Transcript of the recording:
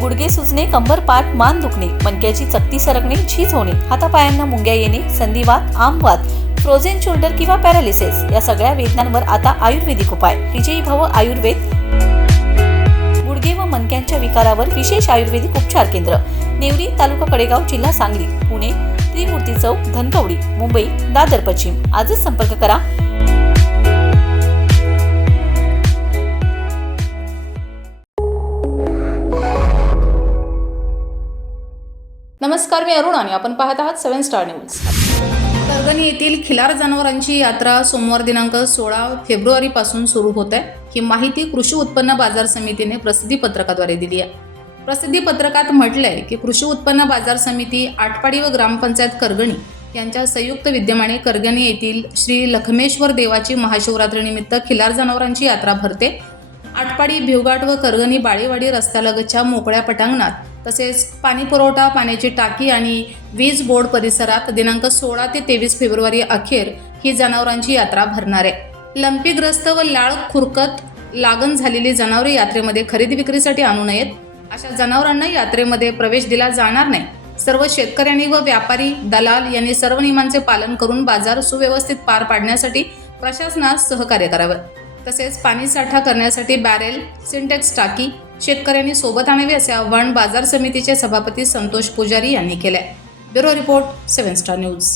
गुडघे सुजणे, कंबर पाठ मान दुखणे, मणक्याची चकती सरकणे, झीज होणे, हातापायांना मुंग्या येणे, संधिवात, आमवात, फ्रोझन शोल्डर किंवा पॅरालिसिस या सगळ्या वेदनांवर आता आयुर्वेदिक उपाय. विजयी भव आयुर्वेद. गुडघे व मणक्यांच्या विकारावर विशेष आयुर्वेदिक उपचार केंद्र. नेवरी, तालुका कडेगाव, जिल्हा सांगली. पुणे त्रिमूर्ती चौक, धनकवडी. मुंबई दादर पश्चिम. आजच संपर्क करा. नमस्कार, मी अरुण आणि आपण पाहत आहात 7 स्टार न्यूज. परगणी येथील खिलार जनावरांची यात्रा सोमवार दिनांक 16 फेब्रुवारीपासून सुरू होत आहे. ही माहिती कृषी उत्पन्न बाजार समितीने प्रसिद्धी पत्रकाद्वारे दिली आहे. प्रसिद्धी पत्रकात म्हटलंय की कृषी उत्पन्न बाजार समिती आटपाडी व ग्रामपंचायत करगणी यांच्या संयुक्त विद्यमाने करगणी येथील श्री लखमेश्वर देवाची महाशिवरात्रीनिमित्त खिलार जनावरांची यात्रा भरते. आटपाडी, भिवघाट व करगणी बाळेवाडी रस्त्यालगतच्या मोकळ्या पटांगणात तसेच पाणी पुरवठा, पाण्याची टाकी आणि वीज बोर्ड परिसरात दिनांक 16 ते 23 फेब्रुवारी अखेर ही जनावरांची यात्रा भरणार आहे. लंपीग्रस्त व लाळ खुरकत लागण झालेली जनावरे यात्रेमध्ये खरेदी विक्रीसाठी आणू नयेत. अशा जनावरांना यात्रेमध्ये प्रवेश दिला जाणार नाही. सर्व शेतकऱ्यांनी व व्यापारी, दलाल यांनी सर्व नियमांचे पालन करून बाजार सुव्यवस्थित पार पाडण्यासाठी प्रशासनास सहकार्य करावे. तसेच पाणी साठा करण्यासाठी बॅरेल, सिंटेक्स टाकी शेतकऱ्यांनी सोबत आणावी असे आवाहन बाजार समितीचे सभापती संतोष पुजारी यांनी केले. Bureau report 7 star news.